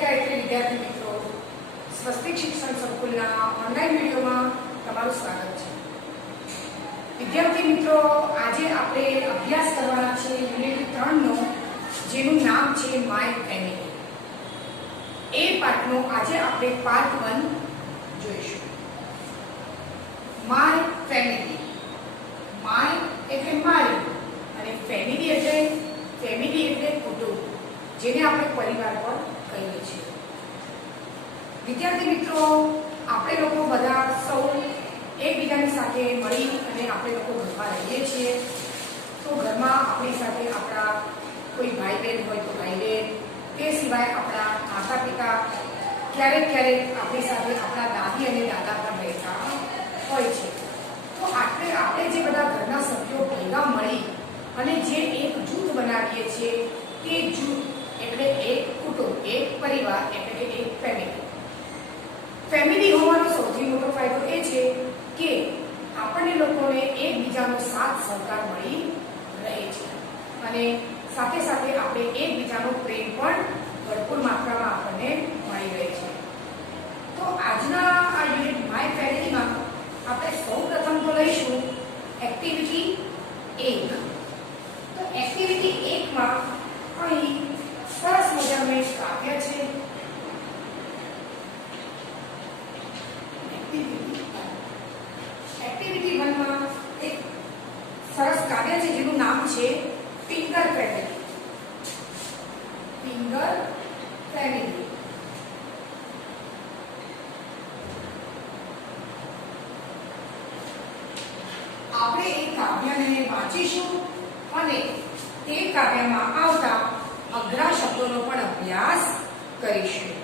विद्यार्थी मित्रों, स्वस्तिक शिक्षण संकुलना ऑनलाइन वीडियोમાં તમારું સ્વાગત છે। વિદ્યાર્થી મિત્રો, આજે આપણે અભ્યાસ કરવાના છે યુનિટ 3 નો, જેનું નામ છે માય ફેમિલી। એ પાઠનો આજે આપણે પાર્ટ 1 જોઈશું। માય ફેમિલી, માય એટલે મારી અને ફેમિલી એટલે કુટુંબ, જેને આપણે પરિવાર પણ કહીએ છીએ। વિદ્યાર્થી મિત્રો, આપણે લોકો બધા સૌ એકબીજાની સાથે મળી અને આપણે લોકો ઘરમાં રહીએ છીએ। તો ઘરમાં આપણી સાથે આપણા કોઈ ભાઈ બહેન હોય તો ભાઈ બહેન, તે સિવાય આપણા માતા પિતા, ક્યારેક ક્યારેક આપણી સાથે આપણા દાદી અને દાદા પણ રહેતા હોય છે। તો આપણે જે બધા ઘરના સભ્યો ભેગા મળી અને જે એક જૂથ બનાવીએ છીએ, તે જૂથ એટલે એક કુટુંબ, એક પરિવાર એટલે કે એક ફેમિલી। ફેમિલી હોવાનો સૌથી મોટો ફાયદો એ છે કે આપણને લોકોને એકબીજાનો સાથ સહકાર મળી રહે છે અને સાથે સાથે આપણે એકબીજાનો પ્રેમ પણ ભરપૂર માત્રામાં આપણને મળી રહે છે। તો આજના આ યુનિટ માય ફેમિલીમાં આપણે સૌપ્રથમ તો લઈશું એક્ટિવિટી 1। તો એક્ટિવિટી 1 માં અહીં સરસ મજાનું એક કાવ્ય છે। एक्टिविटी 1 में एक सरस काव्य है जेनु नाम है फिंगर फैमिली। फिंगर फैमिली आपणे ए काव्यने वांचीशुं अने ते काव्यमां आवता अघरा शब्दोनो पण अभ्यास करीशुं।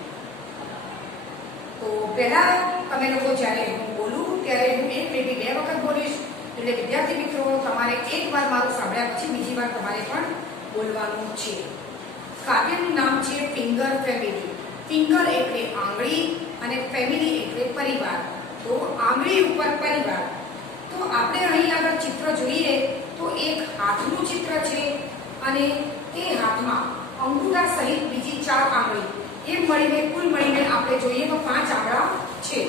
तो पहला तमे लोको ज्यारे हूँ बोलूँ त्यारे हूँ एक पेटी 2 वखत बोलीश, એટલે વિદ્યાર્થી મિત્રો તમારે એકવાર મારું સાંભળ્યા પછી બીજી વાર તમારે પણ બોલવાનું છે। કાવ્યનું નામ છે ફિંગર ફેમિલી। ફિંગર એટલે આંગળી અને ફેમિલી એટલે પરિવાર। તો આંગળી ઉપર પરિવાર। તો આપણે અહીં આગળ ચિત્ર જોઈએ તો એક હાથનું ચિત્ર છે અને તે હાથમાં અંગૂઠા સહિત બીજી 4 આંગળી એમ મળીને કુલ મળીને આપણે જોઈએ તો 5 આંગળા છે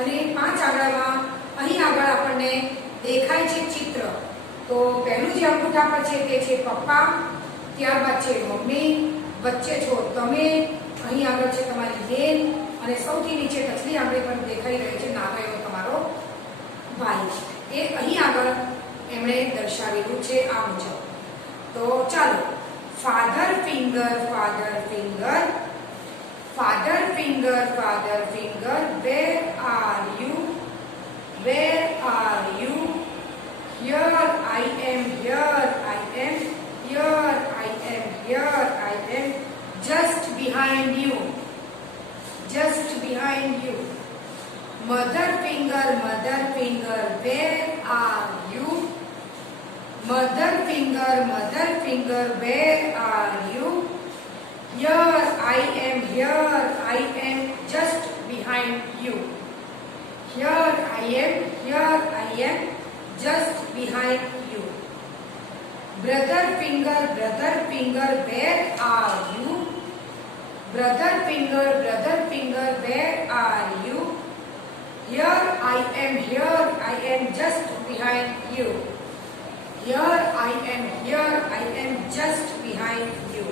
અને 5 આંગળામાં અહીં આગળ આપણને દેખાય છે ચિત્ર। તો પહેલું જે અંગૂઠા પર છે તે છે પપ્પા, ત્યારબાદ છે મમ્મી, વચ્ચે છો તમે, અહીં આગળ છે તમારી બેન અને સૌથી નીચે ટચલી આંગળી પર દેખાઈ રહી છે નાનો એવો તમારો ભાઈ। એ અહીં આગળ એમણે દર્શાવેલું છે આ મુજબ। તો ચાલો, father finger, father finger, father finger, father finger, where are you? Where are you? Here I am, here I am, here I am, here I am, just behind you, just behind you. Mother finger, where are you? Mother finger, where are you? Here I am, just behind you. Here I am, just behind you. Brother finger, where are you? Brother finger, where are you? Here I am, just behind you. Here I am, just behind you.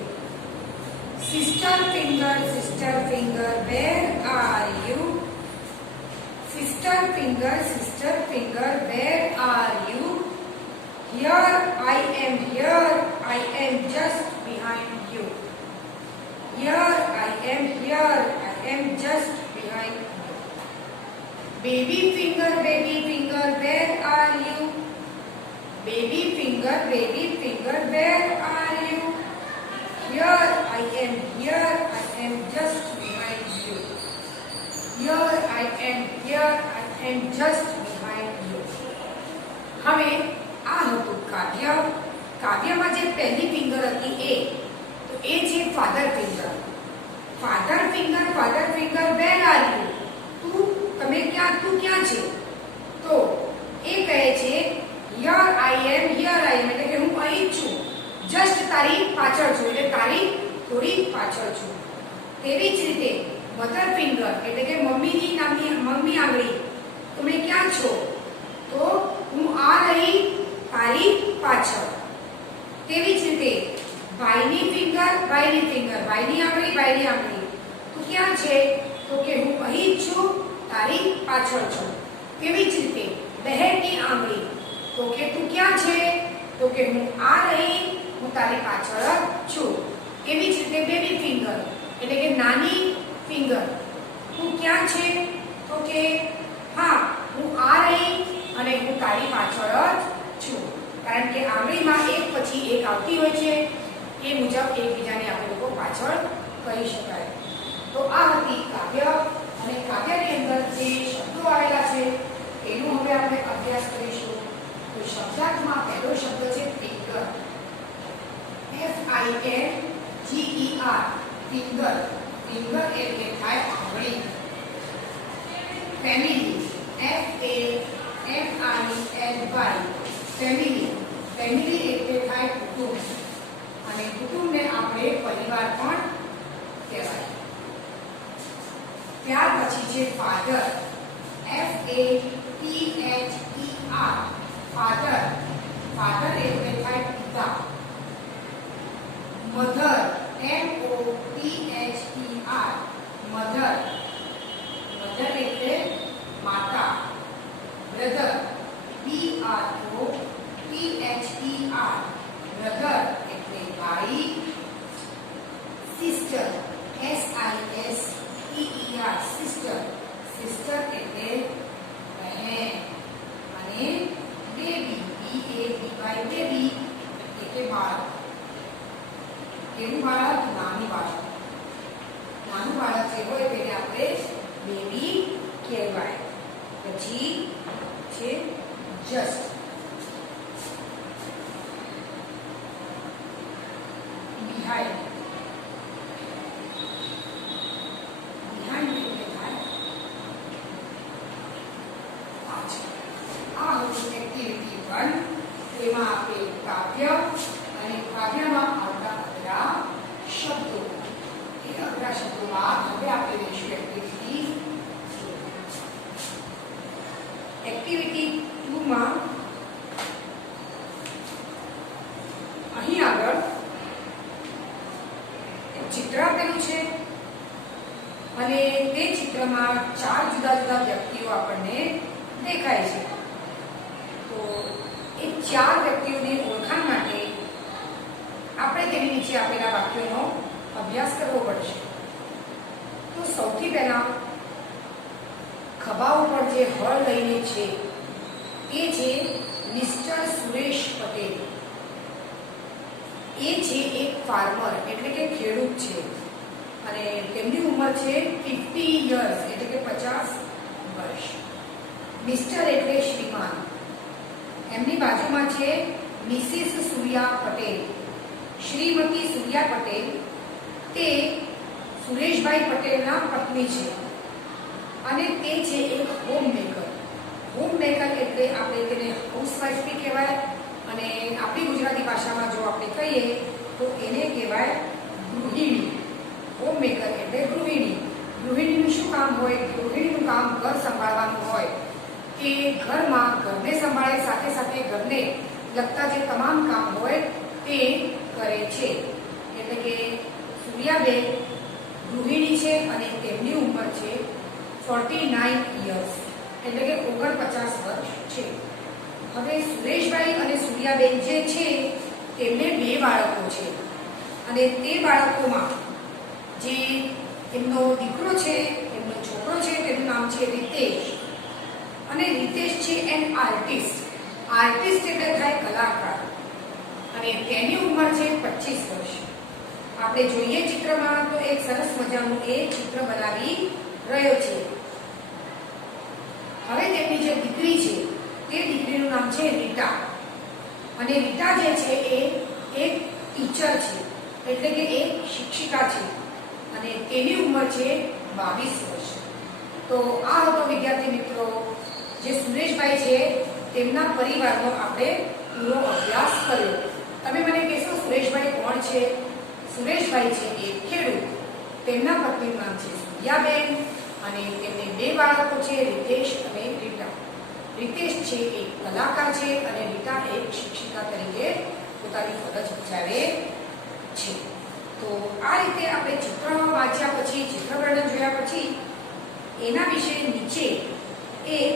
Sister finger, where are you? Sister finger, where are you? Here I am, just behind you. Here I am, just behind you. Baby finger, where are you? Baby finger, where are you? Here I am, just behind you. Here I am, just behind you. હવે આ હતું કાવ્ય। કાવ્યમાં જે પહેલી finger હતી તો એ છે father finger. Father finger, where are you? તું ક્યાં છે? તો એ કહે છે here I am, એટલે કે હું અહીં જ છું, જસ્ટ તારી પાછળ છું, એટલે તારી થોડી પાછળ છું। તેવી જ રીતે મધર ફિંગર એટલે કે મમ્મી આંગળી, તમે ક્યાં છો? તો હું આ રહી તારી પાછળ. તેવી જ રીતે ભાઈની આંગળી, તું ક્યાં છે? તો કે હું અહીં જ છું, તારી પાછળ છું. તેવી જ રીતે બહેનની આંગળી, તો કે તું ક્યાં છે? તો કે હું આ રહી, હું તારી પાછળ જ છું. એવી જ રીતે બેબી ફિંગર એટલે કે નાની ફિંગર, તું ક્યાં છે? તો કે હા, હું આ રહી અને હું તારી પાછળ જ છું. કારણ કે આંગળીમાં એક પછી એક આવતી હોય છે, એ મુજબ એકબીજાને આપણે લોકો પાછળ કહી શકાય. તો આ હતી કાવ્ય, અને કાવ્યની અંદર જે શબ્દો આવેલા છે એનો હવે આપણે અભ્યાસ કરીશું. તો શબ્દાર્થમાં પહેલો શબ્દ છે ફિંગર, FINGER, ફિંગર. ફિંગર એટલે થાય આંગળી. Family, FAMILY, family. ફેમિલી એટલે થાય કુટુંબ, અને કુટુંબને આપણે પરિવાર પણ કહેવાય. ત્યાર પછી છે ફાધર, FATHER, ફાધર. ફાધર એટલે થાય પિતા. Mother, MOTHER, mother. મધર એટલે માતા. બ્રધર, BROTHER, બ્રધર એટલે ભાઈ. Sister, SISTER, sister. સિસ્ટર એટલે બહેન. અને બેબી, BABY, બેબી એટલે બાળક. કેવું બાળક? નાનું બાળક. નાનું બાળક જે હોય તેને આપણે બેબી કહેવાય. પછી છે જસ્ટ. બિહાઇન્ડ. બિહાઇન્ડ એટલે થાય પાછળ. આ હતું એક્ટિવિટી 1. તેમાં આપણે કાવ્ય અને કાવ્યમાં આવતા અઘરા શબ્દો, એ અઘરા શબ્દોમાં હવે આપણે લઈશું એક્ટિવિટી 2 માં. અહીં આગળ એક ચિત્ર આપેલું છે, અને તે ચિત્રમાં 4 જુદા જુદા વ્યક્તિઓ આપણને દેખાય છે. તો એ 4 વ્યક્તિઓની ઓળખાણ માટે આપણે તેની નીચે આપેલા વાક્યોનો અભ્યાસ કરવો પડશે. તો સૌથી પહેલા ખભા ઉપર જે હળ લઈને છે એ છે મિસ્ટર સુરેશ પટેલ. એ છે એક ફાર્મર એટલે કે ખેડૂત છે, અને તેમની ઉંમર છે 50 યર્સ એટલે કે 50 વર્ષ. મિસ્ટર એટલે શ્રીમાન. એમની બાજુમાં છે મિસિસ સૂર્યા પટેલ. શ્રીમતી સૂર્યા પટેલ તે સુરેશભાઈ પટેલના પત્ની છે, અને તે છે એક હોમમેકર. હોમમેકર એટલે આપણે તેને હાઉસવાઇફ બી કહેવાય, અને આપણી ગુજરાતી ભાષામાં જો આપણે કહીએ તો એને કહેવાય ગૃહિણી. હોમમેકર એટલે ગૃહિણી. ગૃહિણીનું શું કામ હોય? ગૃહિણીનું કામ ઘર સંભાળવાનું હોય, કે ઘરમાં ઘરને સંભાળે, સાથે સાથે ઘરને લગતા જે તમામ કામ હોય તે કરે છે. એટલે કે સૂર્યાબેન ગૃહિણી છે, અને તેમની ઉંમર છે 49 યર્સ એટલે કે 49 વર્ષ છે. હવે સુરેશભાઈ અને સૂર્યાબેન જે છે તેમને 2 બાળકો છે, અને તે બાળકોમાં જે એમનો દીકરો છે, એમનો છોકરો છે, તેનું નામ છે રીતેશ. અને રીતેશ છે એન આર્ટિસ્ટ. આર્ટિસ્ટ એટલે થાય કલાકાર, અને તેની ઉંમર છે 25 વર્ષ. આપણે જોઈએ ચિત્રમાં તો એક સરસ મજાનું એ ચિત્ર બનાવી રહ્યો છે. હવે તેમની જે દીકરી છે તે દીકરીનું નામ છે રીટા, અને રીટા જે છે એ એક ટીચર છે એટલે કે એક શિક્ષિકા છે, અને તેની ઉંમર છે 22 વર્ષ. તો આ હતો વિદ્યાર્થી મિત્રો જે સુરેશભાઈ છે તેમના પરિવારનો આપણે પૂરો અભ્યાસ કર્યો. તમે મને કહેશો સુરેશભાઈ કોણ છે? સુરેશભાઈ છે એક ખેડૂત, તેમના પત્નીનું નામ છે સૂર્યાબેન અને તેમને 2 બાળકો છે, રીતેશ અને રીટા. રીતેશ છે એક કલાકાર છે અને રીટા એક શિક્ષિકા તરીકે પોતાની ફરજ બજાવે છે. તો આ રીતે આપણે ચિત્ર વાંચ્યા પછી, ચિત્રવર્ણન જોયા પછી એના વિશે નીચે એક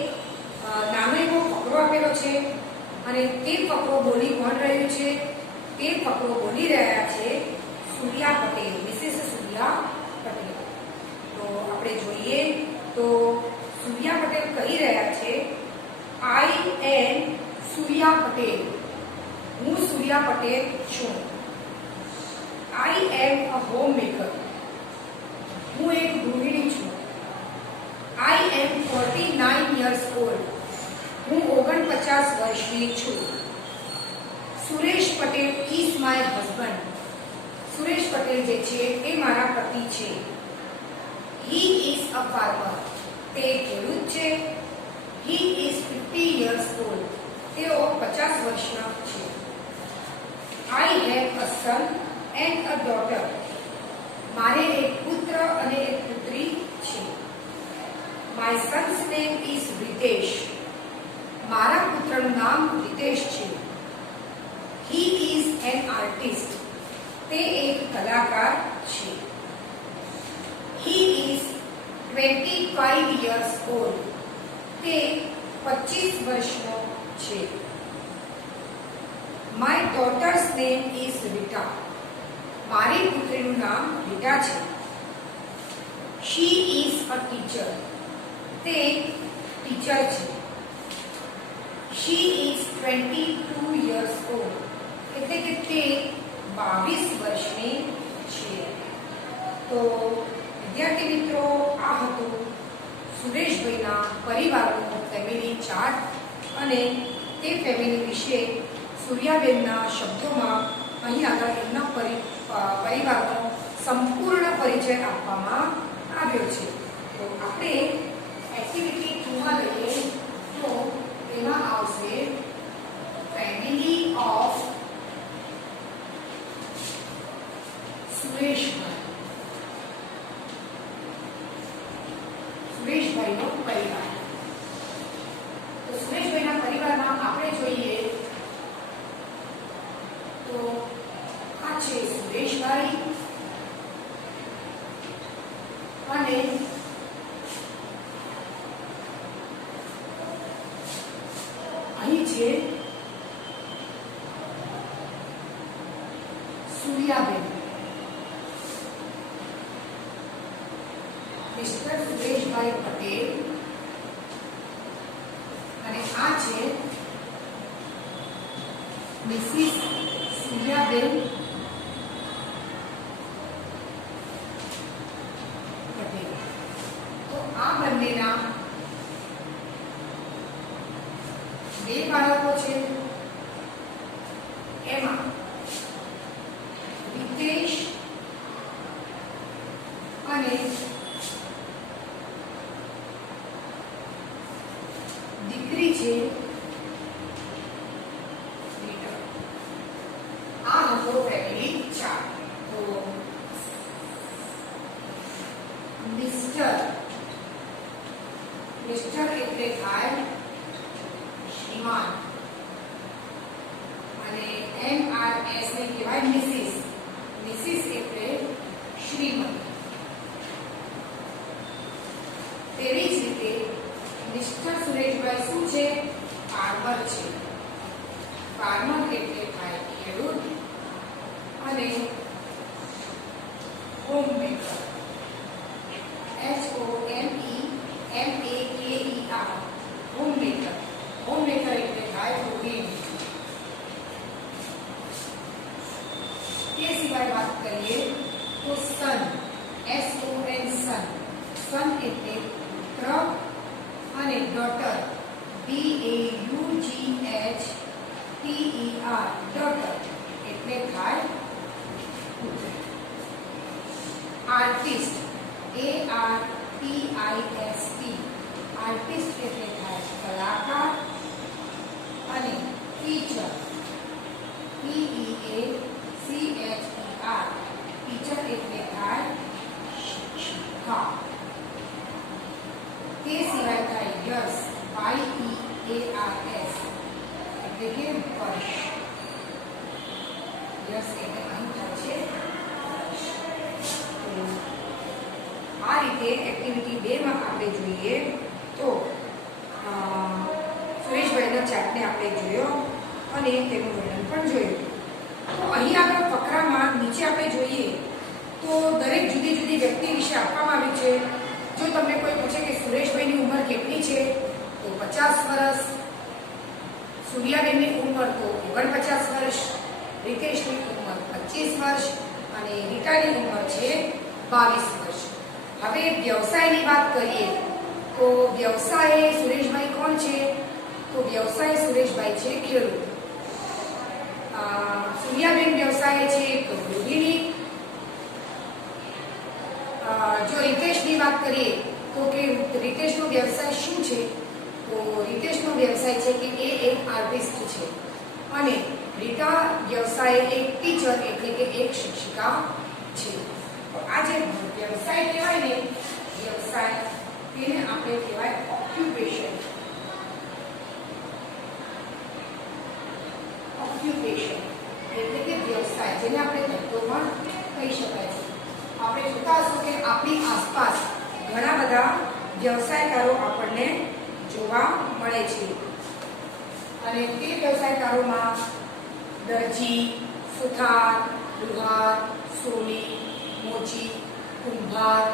નાનો એવો ફકરો આપેલો છે અને તે ફકરો બોલી કોણ રહ્યું છે? તે ફકરો બોલી રહ્યા છે સૂર્યા પટેલ, મિસિસ સૂર્યા પટેલ. તો આપણે જોઈએ તો સૂર્યા પટેલ કહી રહ્યા છે, આઈ એમ સૂર્યા પટેલ. હું સૂર્યા પટેલ છું. આઈ એમ અ હોમ મેકર. હું એક ગૃહિણી છું. આઈ એમ 49 years old. હું 49 વર્ષની છું. Suresh Patel is my husband. Suresh Patel જે છે એ મારા પતિ છે. He is a farmer. તે ખેડૂત છે. He is 50 years old. તેઓ 50 વર્ષના છે. I have a son and a daughter. મારે એક પુત્ર અને એક પુત્રી છે. My son's name is Ritesh. મારા પુત્રનું નામ રીતેશ છે. He is an artist. તે એક કલાકાર છે. He is 25 years old. તે 25 વર્ષનો છે. My daughter's name is Rita. મારી પુત્રીનું નામ રીટા છે. She is a teacher. તે ટીચર છે. She is 22 years old. એટલે કે તે 22 વર્ષની છે. તો વિદ્યાર્થી મિત્રો, આ હતું સુરેશભાઈના પરિવારનો ફેમિલી ચાર્ટ અને તે ફેમિલી વિશે સૂર્યાબેનના શબ્દોમાં અહીં આગળ એમના પરિવારનો સંપૂર્ણ પરિચય આપવામાં આવ્યો છે. તો આપણે એક્ટિવિટી 2 માં લઈએ તો એમાં આવશે ફેમિલી ઓફ સુરેશભાઈ. સુરેશભાઈનો પરિવાર. તો સુરેશભાઈના પરિવારમાં આપણે જોઈએ તો આ છે સુરેશભાઈ અને અહીં છે સૂર્યાબેન. મિસ્ટર સુરેશભાઈ પટેલ અને આ છે મિસિસ સૂર્યાબેન પટેલ. તો આ બંનેના 2 બાળકો છે. એમાં રીતેશ અને દીકરી છે રીટા. આ હતો ફેમિલી ચાર્ટ. તો મિસ્ટર એટલે થાય શ્રીમાન અને MRS ને કહેવાય મિસિસ. મિસિસ એટલે શ્રીમતી. તેવી જ રીતે મિસ્ટર સુરેશભાઈ શું છે? ફાર્મર છે. ફાર્મર એટલે થાય ખેડૂત અને હોમમેકર. HOMEMAKER. હોમમેકર. હોમમેકર એટલે થાય ગૃહિણી. તે સિવાય વાત કરીએ તો સન, SON સન. સન એટલે પુત્ર અને ડોટર, DAUGHTER ડોટર એટલે થાય પુત્રી. આર્ટિસ્ટ, ARTIST આર્ટિસ્ટ એટલે થાય કલાકાર અને ટીચર, TEACHER ટીચર એટલે થાય સુથાર. તે સિવાય થાય યસ, YEARS એટલે કે વર્ષ. યસ એટલે અહીં થાય છે વર્ષ. આ રીતે એક્ટિવિટી 2 માં આપણે જોઈએ તો સુરેશભાઈના ચાર્ટને આપણે જોયો અને તેનું વર્ણન પણ જોયું. તો અહીં આગળ ફકરામાં નીચે આપણે જોઈએ તો દરેક જુદી જુદી વ્યક્તિ વિશે આપવામાં આવ્યું છે. જો તમને કોઈ પૂછે કે સુરેશભાઈની ઉંમર કેટલી છે તો 50 વર્ષ, સૂર્યાબેનની ઉંમર તો 49 વર્ષ, રીતેશની ઉંમર 25 વર્ષ અને રીટાની ઉંમર છે 22 વર્ષ. હવે વ્યવસાયની વાત કરીએ તો વ્યવસાય સુરેશભાઈ કોણ છે? તો વ્યવસાય સુરેશભાઈ છે ખેડૂત. સૂર્યાબેન વ્યવસાય છે ગૃહિણી. જો રીતેશની વાત કરીએ તો કે રીતેશનો વ્યવસાય શું છે? તો રીતેશનો વ્યવસાય છે કે એ એક આર્ટિસ્ટ છે. અને રીટા વ્યવસાય એક ટીચર એટલે કે એક શિક્ષિકા છે. તો આ જે વ્યવસાય કહેવાય ને, વ્યવસાય તેને આપણે કહેવાય ઓક્યુપેશન. ઓક્યુપેશન એટલે કે વ્યવસાય, જેને આપણે ધંધો પણ કહી શકાય છે. આપણે જોતા હશું કે આપણી આસપાસ ઘણા બધા વ્યવસાયકારો આપણને જોવા મળે છે. અને તે વ્યવસાયકારોમાં દરજી, સુથાર, લુહાર, સોની, મોચી, કુંભાર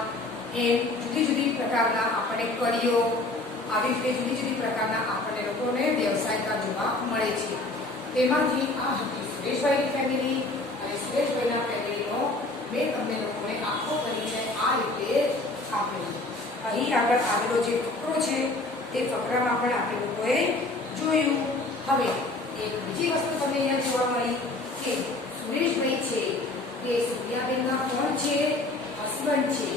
એમ જુદી જુદી પ્રકારના આપણને કડીઓ, આવી રીતે જુદી જુદી પ્રકારના આપણને લોકોને વ્યવસાયકાર જોવા મળે છે. તેમાંથી આ હતી સુરેશભાઈની ફેમિલી અને સુરેશભાઈના ફેમિલીનો મેં તમને લોકોને આખો પરિચય આ રીતે આપેલો. અહીં આગળ આવેલો જે ફકરો છે તે ફકરામાં પણ આપણે લોકોએ જોયું. હવે એક બીજી વસ્તુ તમને અહીંયા જોવા મળી કે સુરેશભાઈ છે તે સૂર્યાબેનના કોણ છે? હસબન્ડ છે.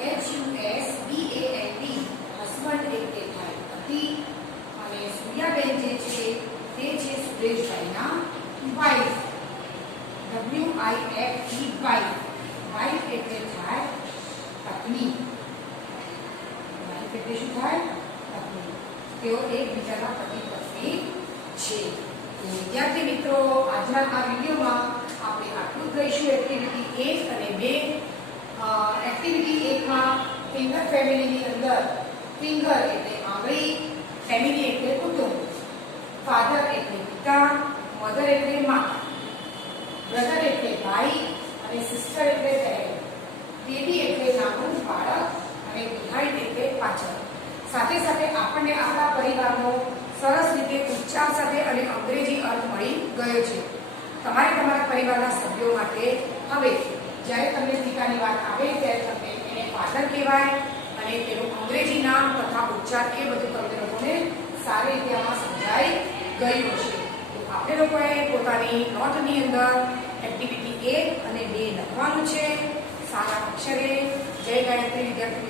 HUSBAND હસબન્ડ એટલે થાય પતિ. અને સૂર્યાબેન જે છે તે છે સુરેશભાઈના વાઇફ. WIFE wife. વાઇફ એટલે થાય પત્ની. વાઇફ એટલે શું થાય? પત્ની. તેઓ એકબીજાના પતિ પત્ની છે. વિદ્યાર્થી મિત્રો, આજના આ વિડીયોમાં આપણે આટલું જ લઈશું. એક્ટિવિટી 1 અને 2. એક્ટિવિટી 1 માં ફિંગર ફેમિલીની અંદર ફિંગર એટલે આંગળી, ફેમિલી એટલે કુટુંબ, ફાધર એટલે પિતા, મધર એટલે માતા, બ્રધર એટલે ભાઈ અને સિસ્ટર એટલે બહેન, બેબી એટલે નાનું બાળક અને બિહાઇન્ડ એટલે પાછળ. સાથે સાથે આપણને આપણા પરિવારનો સરસ રીતે ઉચ્ચાર સાથે અને અંગ્રેજી અર્થ મળી ગયો છે. તમારે તમારા પરિવારના સભ્યો માટે હવે જ્યારે તમને પિતાની વાત આવે ત્યારે તમને એને ફાધર કહેવાય અને તેનું અંગ્રેજી નામ તથા ઉચ્ચાર એ બધું તમને લોકોને સારી રીતે આમાં સમજાઈ ગયું હશે. તો આપણે લોકોએ પોતાની નોટની અંદર એક્ટિવિટી 1 અને 2 લખવાનું છે સારા અક્ષરે. જય ગાયત્રી વિદ્યાર્થી.